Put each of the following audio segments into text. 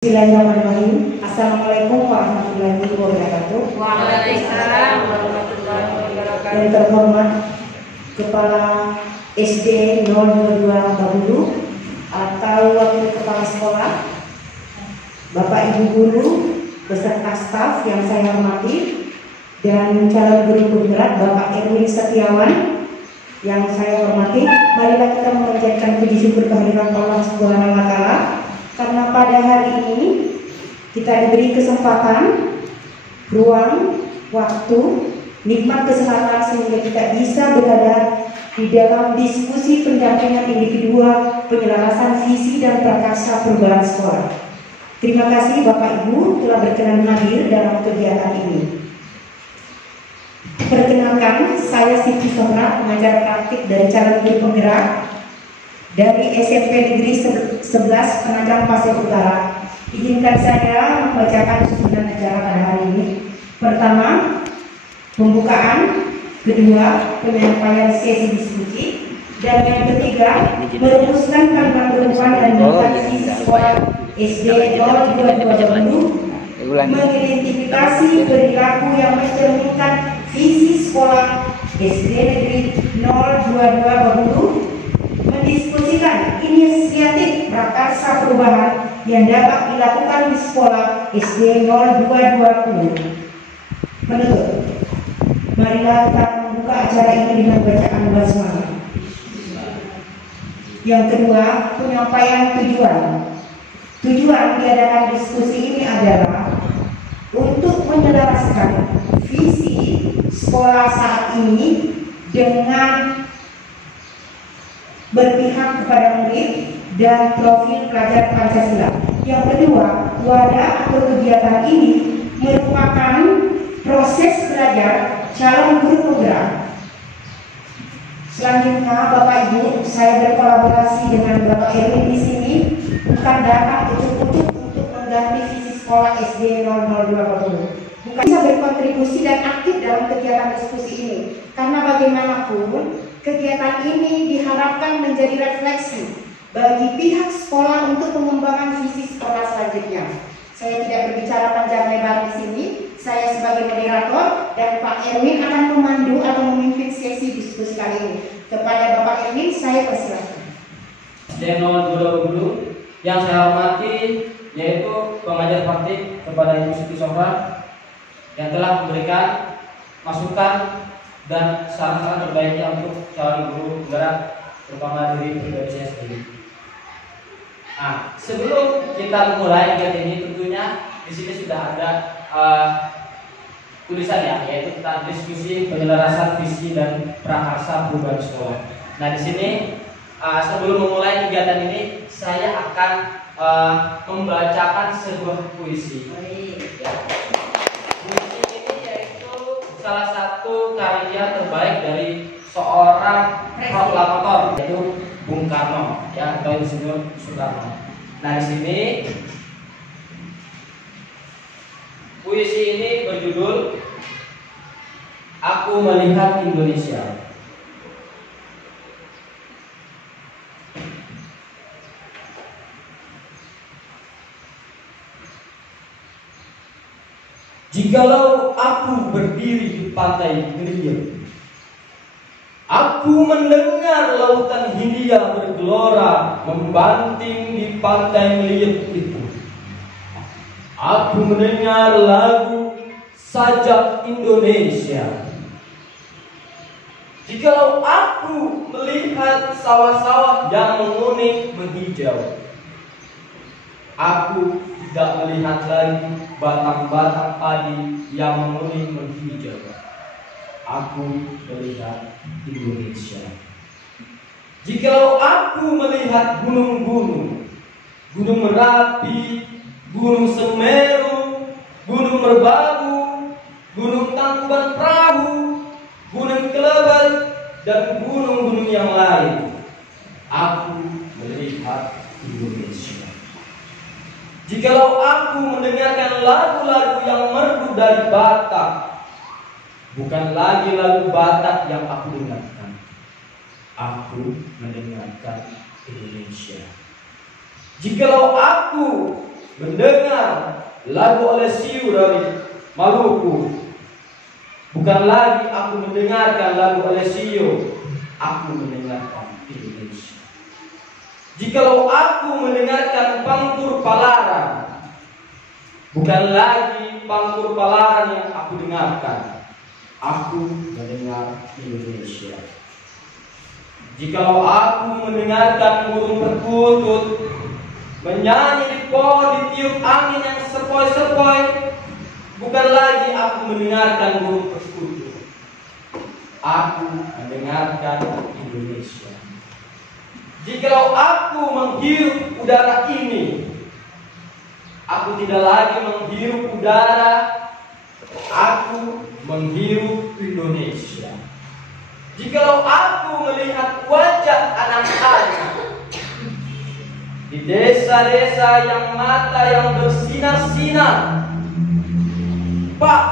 Bismillahirrahmanirrahim. Assalamualaikum warahmatullahi wabarakatuh. Waalaikumsalam warahmatullahi wabarakatuh. Yang terhormat Kepala SD 022 Babulu atau Wakil Kepala Sekolah, Bapak Ibu Guru beserta staf yang saya hormati, dan calon guru penggerak Bapak Erwin Setiawan yang saya hormati. Marilah kita memanjatkan puji syukur kehadiran Allah Subhanahu wa Ta'ala, karena pada hari ini kita diberi kesempatan, ruang, waktu, nikmat kesehatan sehingga kita bisa berada di dalam diskusi pendampingan individual penyelarasan visi dan prakarsa perubahan sekolah. Terima kasih Bapak Ibu telah berkenan hadir dalam kegiatan ini. Perkenalkan, saya Siti Sohra, pengajar praktik dari calon guru penggerak dari SMP Negeri 11 Penajam Pasir Utara. Izinkan saya membacakan susunan acara pada hari ini. Pertama, pembukaan. Kedua, penyampaian sesi diskusi. Dan yang ketiga, merumuskan kalimat perubahan dan mengkaji sekolah SD 022 mengidentifikasi perilaku yang mencerminkan visi sekolah SD Negeri 022 Babulu, mendiskusikan inisiatif prakarsa perubahan yang dapat dilakukan di sekolah SD 0220. Menutup, marilah kita membuka acara ini dengan bacaan basmalah. Yang kedua, penyampaian tujuan. Tujuan diadakan diskusi ini adalah untuk menyelaraskan visi sekolah saat ini dengan berpihak kepada murid dan profil pelajar Pancasila. Yang kedua, wadah atau kegiatan ini merupakan proses belajar calon guru penggerak. Selanjutnya, Bapak Ibu, saya berkolaborasi dengan Bapak Erwin di sini, bukan datang ujuk-ujuk untuk mengganti visi sekolah SD 00240. Bukan bisa berkontribusi dan aktif dalam kegiatan diskusi ini, karena bagaimanapun kegiatan ini diharapkan menjadi refleksi bagi pihak sekolah untuk pengembangan visi sekolah selanjutnya. Saya tidak berbicara panjang lebar di sini. Saya sebagai moderator dan Pak Erwin akan memandu atau memimpin sesi diskusi kali ini. Kepada Bapak Erwin, saya persilakan. SD 020 yang saya hormati yaitu pengajar praktik kepada Ibu Siti Sohra yang telah memberikan masukan dan saran-saran terbaiknya untuk calon guru penggerak, terutama diri pribadi saya sendiri. Nah, sebelum kita mulai kegiatan ini, tentunya di sini sudah ada tulisan ya, yaitu tentang diskusi penyelarasan visi dan prakarsa perubahan sekolah. Nah, di sini sebelum memulai kegiatan ini, saya akan membacakan sebuah puisi. Ya. Salah satu karya terbaik dari seorang proklamator, yaitu Bung Karno, ya, atau Insinyur Soekarno. Nah, di sini puisi ini berjudul Aku Melihat Indonesia. Jikalau aku berdiri di pantai Geliat, aku mendengar lautan Hindia bergelora membanting di pantai Geliat itu. Aku mendengar lagu sajak Indonesia. Jikalau aku melihat sawah-sawah yang menguning menghijau, aku tidak melihat lagi batang-batang padi yang menguning menghijau. Aku melihat Indonesia. Jikalau aku melihat gunung-gunung, Gunung Merapi, Gunung Semeru, Gunung Merbabu, Gunung Tangkuban Perahu, Gunung Kelebat, dan gunung-gunung yang lain, aku melihat Indonesia. Jikalau aku mendengarkan lagu-lagu yang merdu dari Batak, bukan lagi lagu Batak yang aku dengarkan, aku mendengarkan Indonesia. Jikalau aku mendengar lagu Olesiu dari Maluku. Bukan lagi aku mendengarkan lagu Olesiu, aku mendengarkan Indonesia. Jikalau aku mendengarkan Pangkur Palaran, bukan lagi Pangkur Palaran yang aku dengarkan, aku mendengar Indonesia. Jikalau aku mendengarkan burung perkutut menyanyi di pohon ditiup angin yang sepoi-sepoi, bukan lagi aku mendengarkan burung perkutut, aku mendengarkan Indonesia. Jikalau aku menghirup udara ini, aku tidak lagi menghirup udara, aku menghirup Indonesia. Jikalau aku melihat wajah anak-anak di desa-desa yang mata yang bersinar-sinar, Pak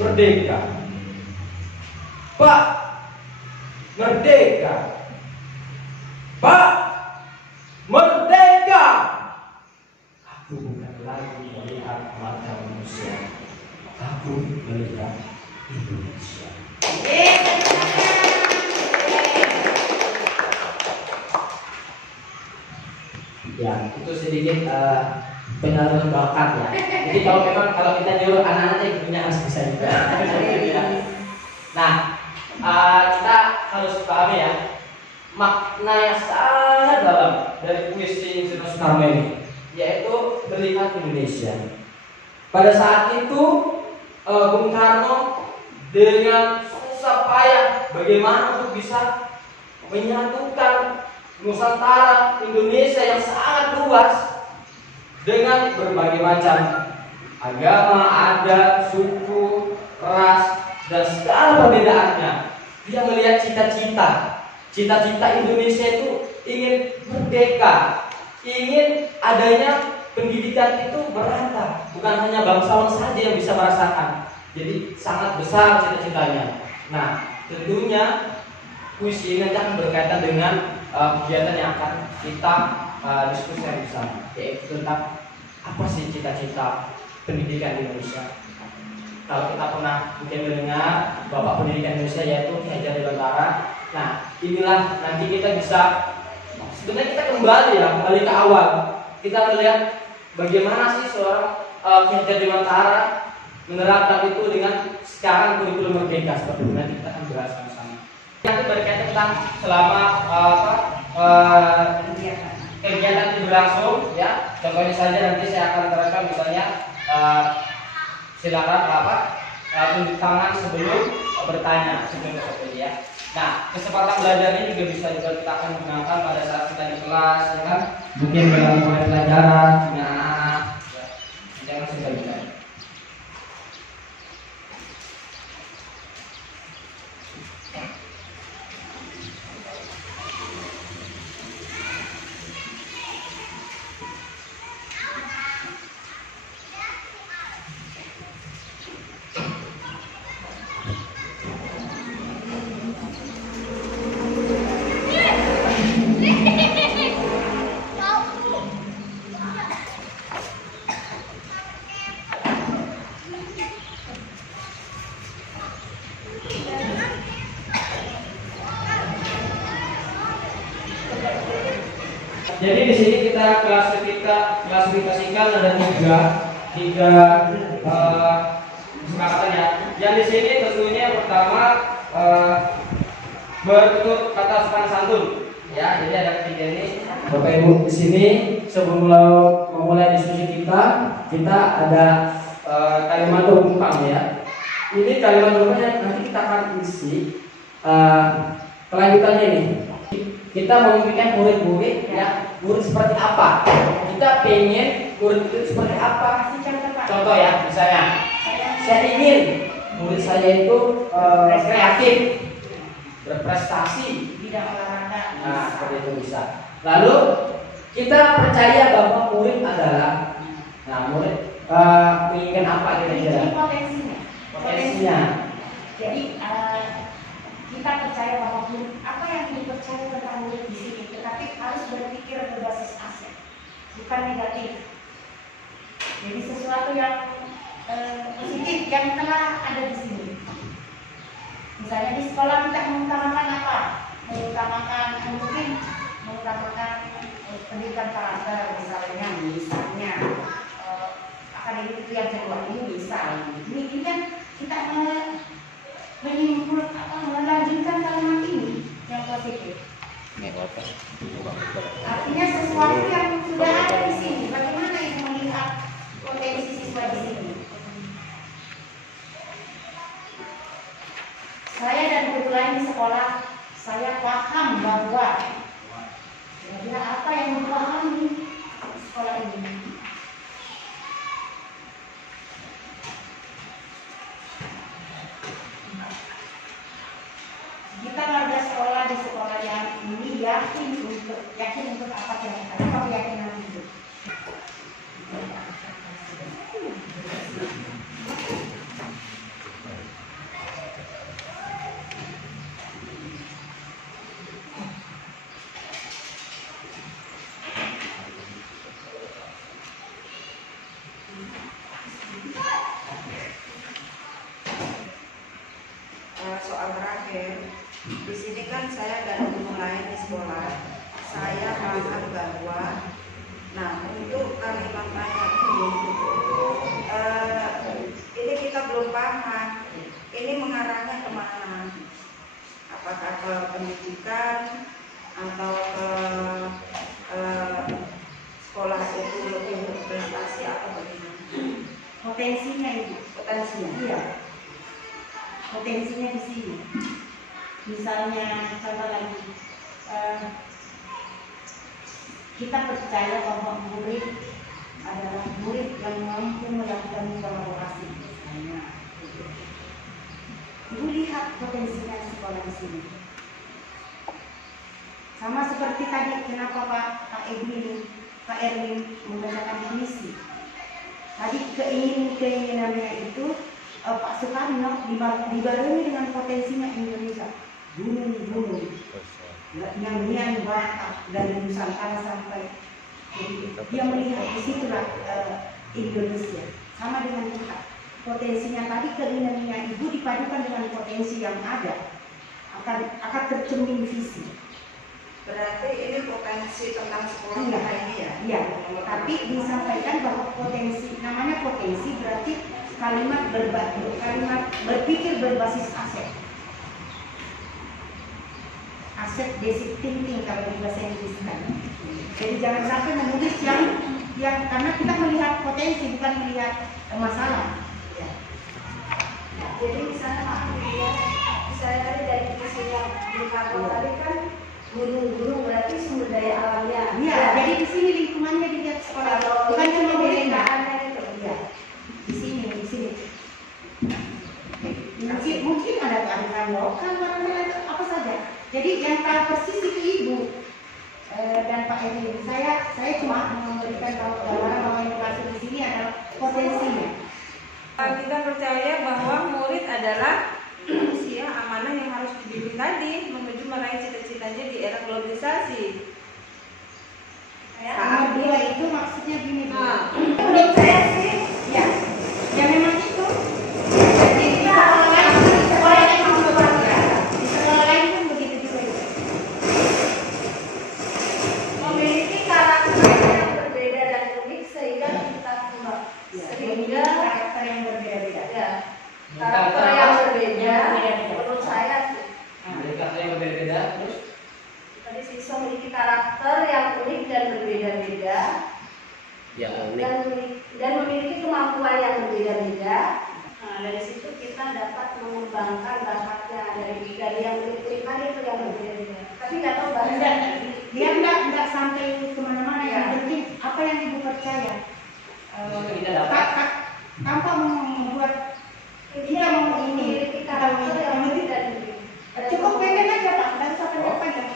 Merdeka, Pak Merdeka, Pak Merdeka, aku bukan lagi melihat mata manusia, aku melihat Indonesia. Ya, itu sedikit penyaluran bakat ya. Jadi kalau kita nyuruh anak-anak punya harus bisa juga. Nah, kita harus pahami ya makna yang sangat dalam dari puisi Insinyur Soekarno ini, yaitu melihat Indonesia. Pada saat itu Bung Karno dengan susah payah bagaimana untuk bisa menyatukan Nusantara Indonesia yang sangat luas dengan berbagai macam agama, adat, suku, ras, dan segala perbedaannya. Dia melihat cita-cita Indonesia itu ingin merdeka, ingin adanya pendidikan itu merata, bukan hanya bangsawan saja yang bisa merasakan. Jadi sangat besar cita-citanya. Nah, tentunya puisi ini akan berkaitan dengan kegiatan yang akan kita diskusikan bersama, yaitu tentang apa sih cita-cita pendidikan di Indonesia. Kalau kita pernah mungkin mendengar Bapak Pendidikan Indonesia yaitu Ki Hajar Dewantara. Nah, inilah nanti kita bisa sebenarnya kita kembali ke awal. Kita melihat bagaimana sih seorang Ki Hajar Dewantara menerapkan itu dengan sekarang kurikulum merdeka seperti itu. Nanti kita akan bahas sama-sama. Nanti berkaitan tentang selama kegiatan itu berlangsung ya. Contohnya saja nanti saya akan terangkan misalnya silakan tunjuk tangan sebelum bertanya sebelum seperti ya. Nah, kesempatan belajar ini juga bisa kita akan gunakan pada saat kita di kelas ya kan. Mungkin dalam mulai pelajaran dengan anak-anak ya. Jangan sebaliknya. Jadi di sini kita klasifikasikan ada tiga kesepakatan ya. Yang di sini tentunya yang pertama berbentuk kata sopan santun ya. Jadi ada ketiga ini. Bapak Ibu di sini sebelum memulai diskusi kita ada kalimat pembukaan ya. Ini kalimat pembukaan nanti kita akan isi kelanjutannya ini. Kita memikirkan murid-murid ya, murid seperti apa? Kita pengen murid itu seperti apa? Contoh ya, misalnya saya ingin murid saya itu kreatif, berprestasi, bidang olahraga. Nah, seperti itu bisa. Lalu kita percaya bahwa murid adalah, murid menginginkan apa kira-kira? Ini potensinya. Jadi kita percaya bahwa apa yang dipercaya tentang murid di sini, tetapi harus berpikir berbasis aset, bukan negatif. Jadi sesuatu yang positif yang telah ada di sini. Misalnya di sekolah kita mengutamakan apa? Mengutamakan mungkin mengutamakan pendidikan karakter misalnya akademik itu yang kedua ini bisa. Ini kan kita melanjutkan kalimat ini yang positif. Artinya sesuatu yang sudah ada di sini. Bagaimana ibu melihat potensi siswa di sini? Saya dan guru lain di sekolah, saya paham bahwa kira-kira apa yang dipahami sekolah ini. Kita warga sekolah di sekolah yang ini yakin untuk apa yang kita keyakinan itu. Soal terakhir, di sini kan saya dan guru lain di sekolah, saya paham bahwa, nah untuk kalimat tanya ini kita belum paham, ini mengarahnya kemana? Apakah ke pendidikan atau ke sekolah itu lebih berprestasi atau bagaimana? Potensinya itu, Potensinya? iya. Potensinya di sini. Misalnya contoh lagi, kita percaya bahwa murid adalah murid yang mampu melakukan kolaborasi. Misalnya, ibu lihat potensinya sekolah di sini. Sama seperti tadi, kenapa Pak Erwin menggunakan misi. Tadi keinginannya itu Pak Soekarno dibarengi dengan potensinya Indonesia, gunung-gunung, nyanyian Batak dari Nusantara sampai, jadi dia melihat di situlah Indonesia. Sama dengan kita, potensinya tadi keinginannya ibu dipadukan dengan potensi yang ada, akan tercermin visi. Berarti ini potensi tentang sekolah kita ini ya? Iya, tapi disampaikan bahwa potensi, namanya potensi berarti kalimat berpikir berbasis aset. Aset basic thinking kalau di bahasa Inggris kan. Jadi jangan sampai menulis yang karena kita melihat potensi bukan melihat masalah. Ya. Jadi misalnya maaf ya, saya tadi dari sisi yang indikator tadi kan gunung-gunung berarti sumber daya alamnya. Iya, jadi di sini lingkungannya dilihat sekolah, bukan cuma pemerintahannya itu. Iya. Di sini. Mungkin ada kearifan lokal, apa saja. Jadi yang tahu persis itu ibu dan Pak Erwin. Saya cuma memberikan gambaran bahwa edukasi di sini adalah potensinya. Kita percaya bahwa murid adalah manusia amanah yang harus dibimbing tadi menuju meraih cita-citanya di era globalisasi. Sama dua itu maksudnya gini Bu. Menurut saya sih, Ya memang itu. Jadi di sekolah lain pun berbeda. Di sekolah lain pun begitu juga. memiliki karakter yang berbeda dan unik sehingga kita sehingga Karakter yang berbeda-beda. ya, karakter yang berbeda menurut saya sih. Karakter yang berbeda terus Tadi siswa memiliki karakter yang unik dan berbeda-beda dan memiliki kemampuan yang berbeda-beda. Nah, dari situ kita dapat mengembangkan bakatnya dari yang unik-unik tadi itu yang berbeda-beda. Tapi nggak tahu bahasa. Dia nggak sampai kemana-mana. Yang penting apa yang ibu percaya. Tanpa membuat kita mau ini Memiliki karakter yang unik dan cukup pendek aja Pak, dan sampai panjang.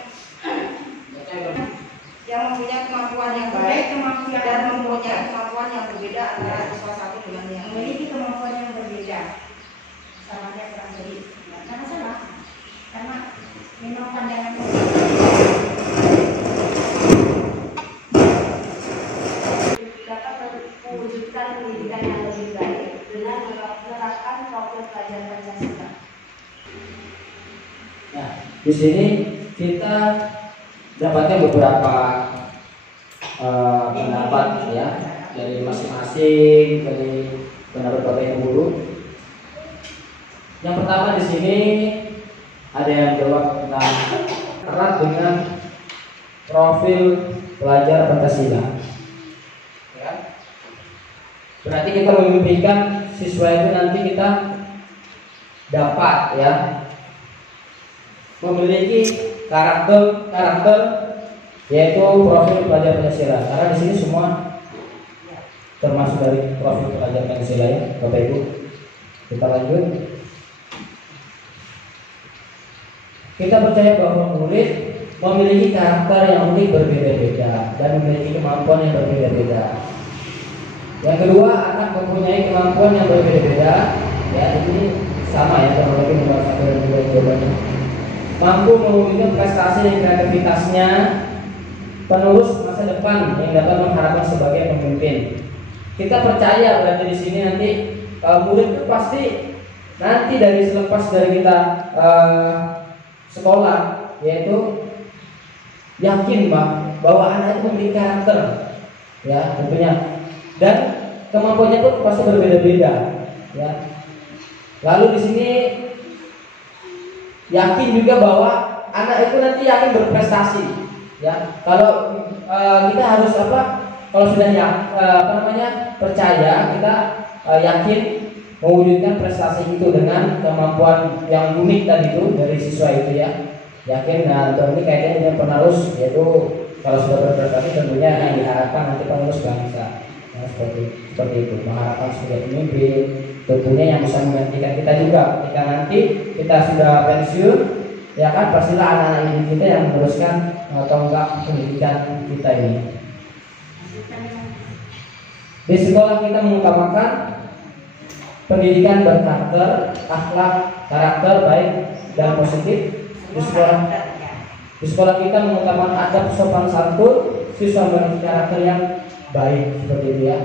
yang mempunyai kemampuan yang baik dan mempunyai kemampuan yang berbeda antara siswa satu dengan yang lain. Memiliki kemampuan yang berbeda. Sama dia kurang jadi nggak masalah, karena memang pandangan Dapat mewujudkan Di sini kita dapatkan beberapa pendapat ya dari masing-masing, dari pendapat Bapak Ibu guru. Yang pertama di sini ada yang jawab tentang erat dengan profil pelajar Pancasila. Ya. Berarti kita memimpikan siswa itu nanti kita dapat ya memiliki karakter yaitu profil pelajar Pancasila. Karena di sini semua termasuk dari profil pelajar Pancasila ya, Bapak Ibu. Kita lanjut. Kita percaya bahwa murid memiliki karakter yang unik berbeda-beda dan memiliki kemampuan yang berbeda-beda. Yang kedua, anak mempunyai kemampuan yang berbeda-beda. Ya, ini sama ya, kalau lagi nomor 1 dan 2 jawabannya. Mampu mewujudkan prestasi dan kreativitasnya, penerus masa depan yang dapat mengharapkan sebagai pemimpin. Kita percaya berarti di sini nanti murid itu pasti nanti dari selepas dari kita sekolah, yaitu yakin bahwa anak itu memiliki karakter, ya tentunya, dan kemampuannya pun pasti berbeda-beda, ya. Lalu di sini yakin juga bahwa anak itu nanti yakin berprestasi, ya. Kalau kita harus kalau sudah percaya, kita yakin mewujudkan prestasi itu dengan kemampuan yang unik tadi itu dari siswa itu ya, yakin. Nah ini kaitannya dengan penerus, yaitu kalau sudah berprestasi tentunya yang diharapkan nanti penerus bangsa, nah, seperti itu, mengharapkan sebagai pemimpin tentunya yang bisa menggantikan kita juga ketika nanti kita sudah pensiun, ya kan pastilah anak-anak didik kita yang meneruskan atau enggak pendidikan kita ini. Di sekolah kita mengutamakan pendidikan berkarakter, akhlak, karakter baik dan positif. Di sekolah kita mengutamakan adab sopan santun, siswa memiliki karakter yang baik, seperti itu ya.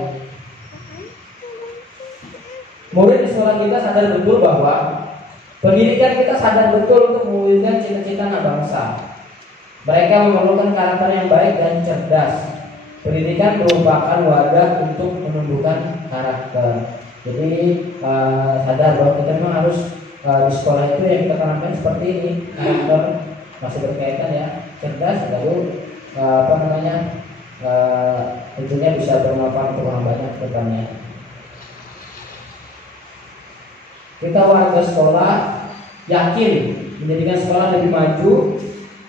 Murid di sekolah kita sadar betul bahwa pendidikan kita sadar betul untuk mewujudkan cita-cita anak bangsa. Mereka memerlukan karakter yang baik dan cerdas. Pendidikan merupakan wadah untuk menumbuhkan karakter. Jadi sadar bahwa kita memang harus di sekolah itu yang kita tanamkan seperti ini, karakter masih berkaitan ya, cerdas, lalu tentunya bisa bermanfaat untuk orang banyak ke depannya. Kita warga sekolah yakin menjadikan sekolah lebih maju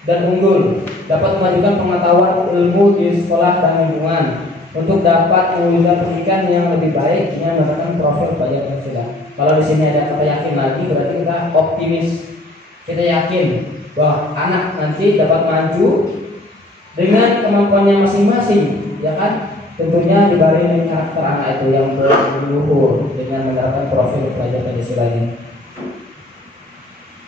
dan unggul, dapat memajukan pengetahuan ilmu di sekolah dan lingkungan untuk dapat mewujudkan pendidikan yang lebih baik dengan menggunakan profil pelajar Pancasila. Kalau di sini ada kata yakin lagi, berarti kita optimis. Kita yakin bahwa anak nanti dapat maju dengan kemampuannya masing-masing, ya kan? Tentunya dibarengi karakter anak itu yang berluhur dengan menerapkan profil pelajar Pancasila ini.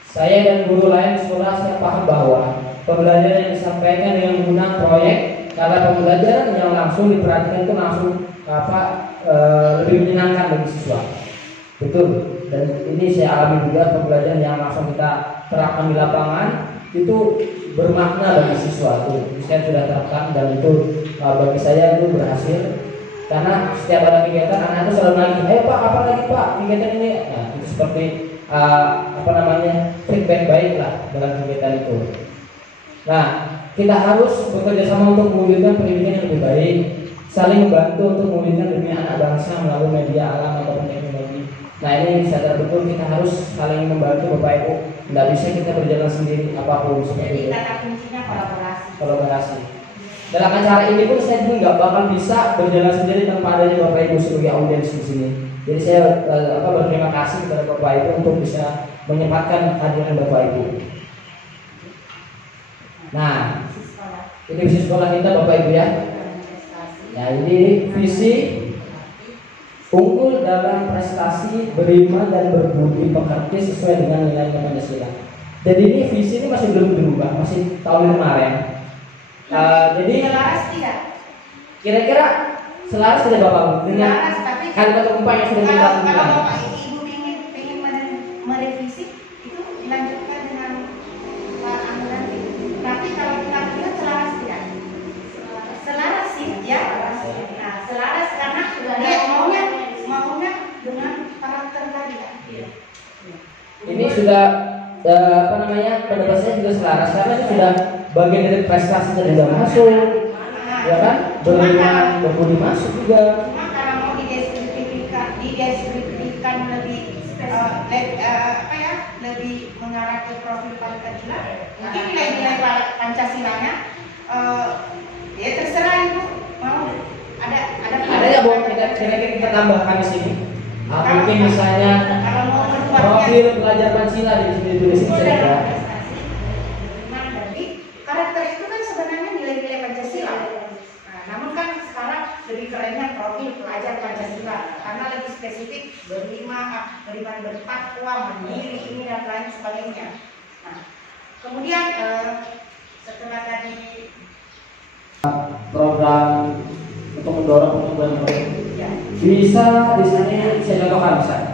Saya dan guru lain sekolah saya paham bahwa pembelajaran yang disampaikan dengan menggunakan proyek, karena pembelajaran yang langsung diperhatikan itu langsung lebih menyenangkan bagi siswa. Betul, dan ini saya alami juga, pembelajaran yang langsung kita terapkan di lapangan itu bermakna bagi siswa. Itu saya sudah terapkan dan itu bagi saya itu berhasil, karena setiap ada kegiatan anak itu selalu lagi, Pak apa lagi Pak kegiatan ini, nah itu seperti feedback baik lah dalam kegiatan itu. Nah kita harus bekerja sama untuk mewujudkan pendidikan yang lebih baik, saling membantu untuk mewujudkan demi anak bangsa melalui media alam ataupun teknologi. Nah ini sadar betul kita harus saling membantu Bapak Ibu, tidak bisa kita berjalan sendiri apapun seperti itu. Kata kuncinya Kolaborasi. Dalam acara ini pun saya juga nggak bakal bisa berjalan sendiri tanpa adanya Bapak Ibu sebagai audiens di sini. Jadi saya berterima kasih kepada Bapak Ibu untuk bisa menyempatkan kehadiran Bapak Ibu. Nah, ini visi sekolah kita Bapak Ibu ya. Nah ini visi unggul dalam prestasi, beriman dan berbudi pekerti sesuai dengan nilai Pancasila. Jadi ini visi ini masih belum berubah, masih tahun kemarin. Jadi selaras tidak? Kira-kira selaras tidak Bapak dengan kalimat umpan yang sudah kita lakukan? Kalau Bapak Ibu ingin merevisi itu dilanjutkan dengan ini sudah apa namanya, pendapat saya juga selaras karena itu sudah bagian dari prestasi dan sudah masuk, ya kan? Berbudi masuk juga. Cuma kalau mau dideskripsikan lebih lebih mengarah ke profil Pancasila, mungkin nilai-nilai Pancasilanya ya terserah ibu mau ada ya Bu, kita tambahkan di sini. Mungkin misalnya kalau mau profil pelajar Pancasila di sini tulis saja. Nah, jadi karakter itu kan sebenarnya nilai-nilai Pancasila. Nah, namun kan sekarang lebih kerennya profil pelajar Pancasila karena lebih spesifik beriman bertakwa, mandiri ini dan lain sebagainya. Nah, kemudian setelah tadi program untuk mendorong pertumbuhan ekonomi. ya, Bisa di sini saya contohkan misalnya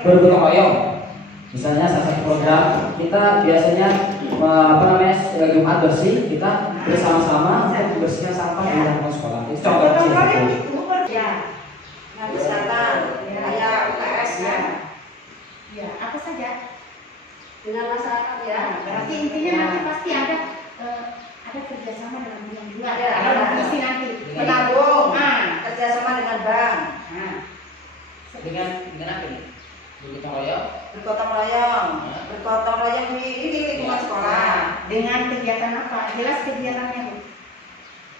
bergotong royong. Misalnya salah satu program kita biasanya Jumat bersih, kita bersama-sama untuk membersihkan sampah di lingkungan sekolah. Itu contoh kecil. ya, Nah, misalkan kayak UKS ya, ya, apa saja. dengan masyarakat ya. Berarti intinya nanti pasti ada kerjasama dengan bank juga. Ada visi nanti. Menabung, Nah, kerjasama dengan bank, nah, Dengan apa ini? Bergotong royong. bergotong royong di lingkungan sekolah. dengan kegiatan apa? Jelas kegiatannya Bu.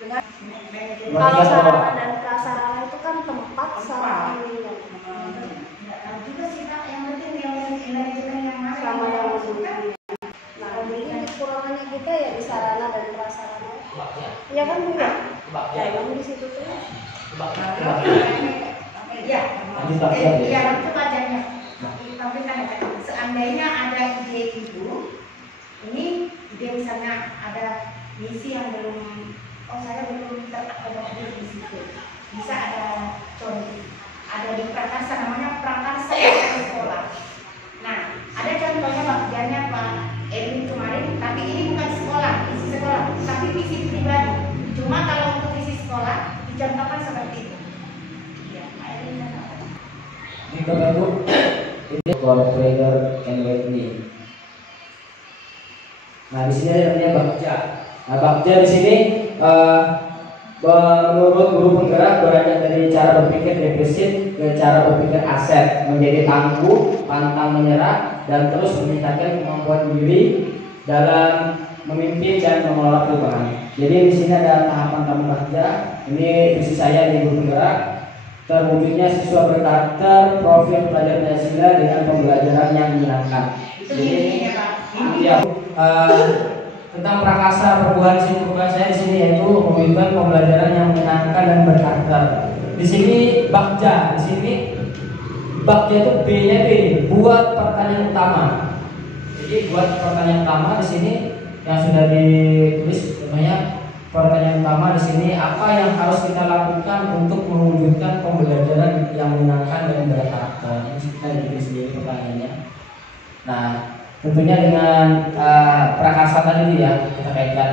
Dengan Manajemen. kalau sarana dan prasarana itu kan tempat sama yang Nggak tahu juga sih Pak. Yang penting yang manajemen yang mana? sama yang Kan? masukkan. Nah, jadi kekurangannya kita ya di sarana dan prasarana. Iya kan Bu ya? Jangan di situ tuh. Iya. Lanjut, Pak. Iya, itu bacanya. Tapi kan seandainya ada ide ibu, ini ide misalnya ada misi yang belum, saya belum terakomodir di situ. Bisa ada contoh, ada di prakarsa namanya prakarsa sekolah. Nah, ada contohnya bagiannya Pak Edwin kemarin, tapi ini bukan sekolah, visi sekolah, tapi visi pribadi. Cuma kalau untuk visi sekolah dicontohkan seperti itu. Ya, Pak Edwin dan Pak. Ini Bapak Ibu, ini coordinator and learning. Nah di sini ada namanya Bagja. Nah Bagja di sini menurut guru penggerak beranjak dari cara berpikir defisit ke cara berpikir aset, menjadi tangguh, pantang menyerah, dan terus meningkatkan kemampuan diri dalam memimpin dan mengelola perubahan. Jadi di sini ada tahapan Bagja. Ini visi saya di guru penggerak. Terwujudnya siswa berkarakter, profil pelajar Pancasila dengan pembelajaran yang menyenangkan. Itu Jadi intinya Pak. ya, tentang prakarsa perubahan saya di sini yaitu mewujudkan pembelajaran yang menyenangkan dan berkarakter. Di sini Bagja, di sini Bagja itu B-nya B, buat pertanyaan utama. Jadi buat pertanyaan utama di sini yang sudah ditulis namanya. Pertanyaan utama di sini, apa yang harus kita lakukan untuk mewujudkan pembelajaran yang menyenangkan dan berkarakter? Ini kita bikin sendiri pertanyaannya. Nah, tentunya dengan prakarsa tadi ya kita kaitkan.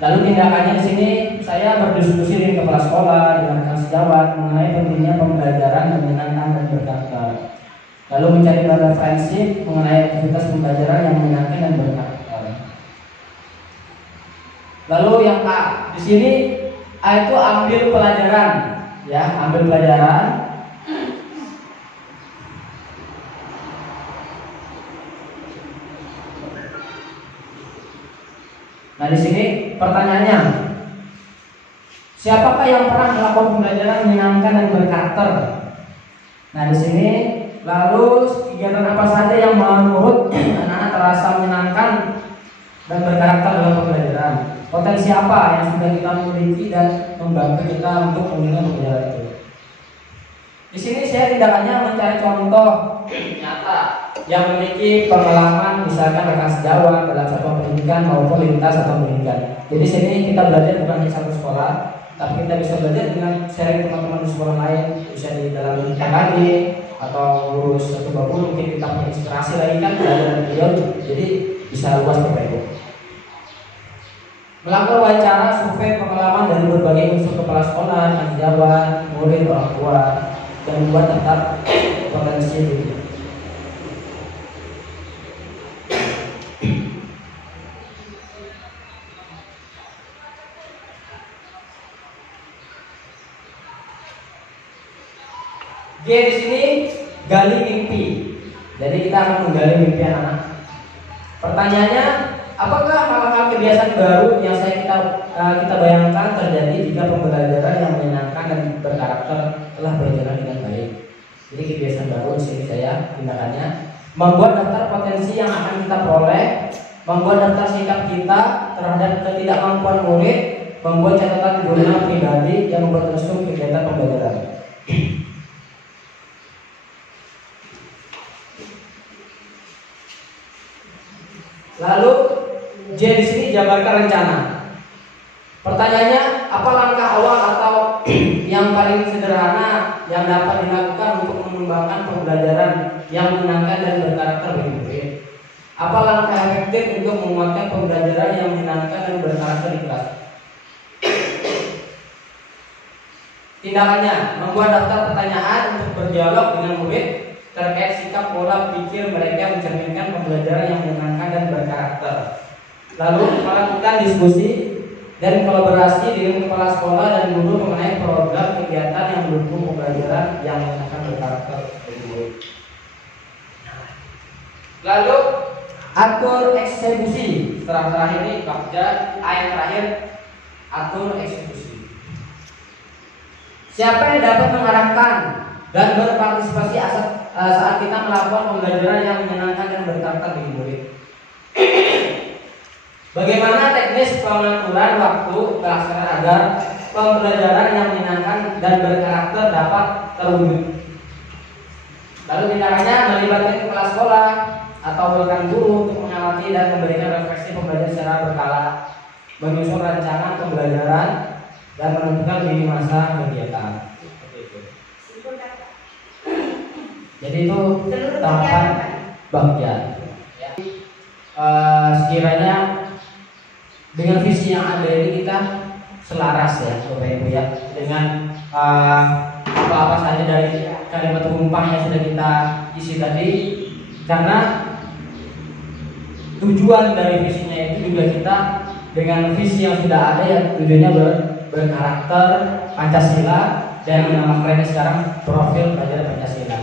Lalu tindakannya di sini saya berdiskusi dengan kepala sekolah, dengan rekan sejawat mengenai pentingnya pembelajaran yang menyenangkan dan berkarakter. Lalu mencari referensi mengenai aktivitas pembelajaran yang menyenangkan dan berkarakter. Lalu yang A, di sini A itu ambil pelajaran, ya, ambil pelajaran. Nah di sini pertanyaannya, siapakah yang pernah melakukan pembelajaran menyenangkan dan berkarakter? Nah di sini lalu kegiatan apa saja yang menurut anak-anak terasa menyenangkan dan berkarakter dalam pembelajaran? Potensi apa yang sudah kita miliki dan membantu kita untuk menggunakan pembelajaran itu? Di sini saya tindakannya mencari contoh nyata yang memiliki pengalaman, misalkan rekan sejawat dalam satuan pendidikan maupun lintas atau pendidikan. Jadi sini kita belajar bukan di satu sekolah, tapi kita bisa belajar dengan sharing teman-teman di sekolah lain, bisa di dalam pendidikan lagi atau lulus satu baku mungkin kita punya inspirasi lagi kan belajar dari beliau. Jadi bisa luas Bapak Ibu. Melakukan wawancara, survei pengalaman dari berbagai unsur kepala sekolah, rekan sejawat, murid, orang tua, dan buat tetap potensi itu. G di sini gali mimpi. Jadi kita akan menggali mimpi anak-anak. Pertanyaannya, apakah hal-hal kebiasaan baru yang kita bayangkan terjadi jika pembelajaran yang menyenangkan dan berkarakter telah berjalan dengan baik? Jadi kebiasaan baru di sini saya tindakannya membuat daftar potensi yang akan kita peroleh, membuat daftar sikap kita terhadap ketidakmampuan murid, membuat catatan guna pribadi yang membuat resume kegiatan pembelajaran. Lalu J di sini jabarkan rencana. Pertanyaannya, apa langkah awal atau yang paling sederhana yang dapat dilakukan untuk mengembangkan pembelajaran yang menyenangkan dan berkarakter bagi murid? Apa langkah efektif untuk menguatkan pembelajaran yang menyenangkan dan berkarakter di kelas? Tindakannya, membuat daftar pertanyaan untuk berdialog dengan murid terkait sikap pola pikir mereka mencerminkan pembelajaran yang menyenangkan dan berkarakter. Lalu melakukan diskusi dan kolaborasi dengan kepala sekolah dan guru mengenai program kegiatan yang mendukung pembelajaran yang menyenangkan berkarakter bagi murid. Lalu atur eksekusi. Setelah terakhir ini ayat terakhir, atur eksekusi. Siapa yang dapat mengarahkan dan berpartisipasi saat kita melakukan pembelajaran yang menyenangkan dan berkarakter bagi murid? Bagaimana teknis pengaturan waktu pelaksanaan agar pembelajaran yang menyenangkan dan berkarakter dapat terwujud? Lalu tindakannya melibatkan kepala sekolah atau rekan guru untuk mengamati dan memberikan refleksi pembelajaran secara berkala, menyusun rancangan pembelajaran dan menentukan lini masa kegiatan. Seperti itu. Jadi itu tahapan bagian. Sekiranya dengan visi yang ada ini kita selaras ya, Bapak Ibu ya, dengan apa-apa saja dari kalimat tumpang yang sudah kita isi tadi, karena tujuan dari visinya itu juga kita dengan visi yang sudah ada yang tujuannya berkarakter Pancasila dan nama kerennya sekarang profil pelajar Pancasila.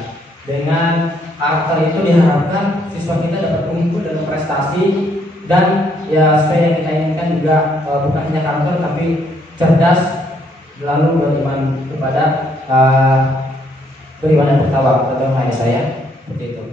Dengan karakter itu diharapkan siswa kita dapat unggul dalam prestasi dan ya supaya yang kita inginkan juga bukan hanya karakter tapi cerdas, lalu beriman kepada beriman yang bertawakal atau hanya saya seperti itu.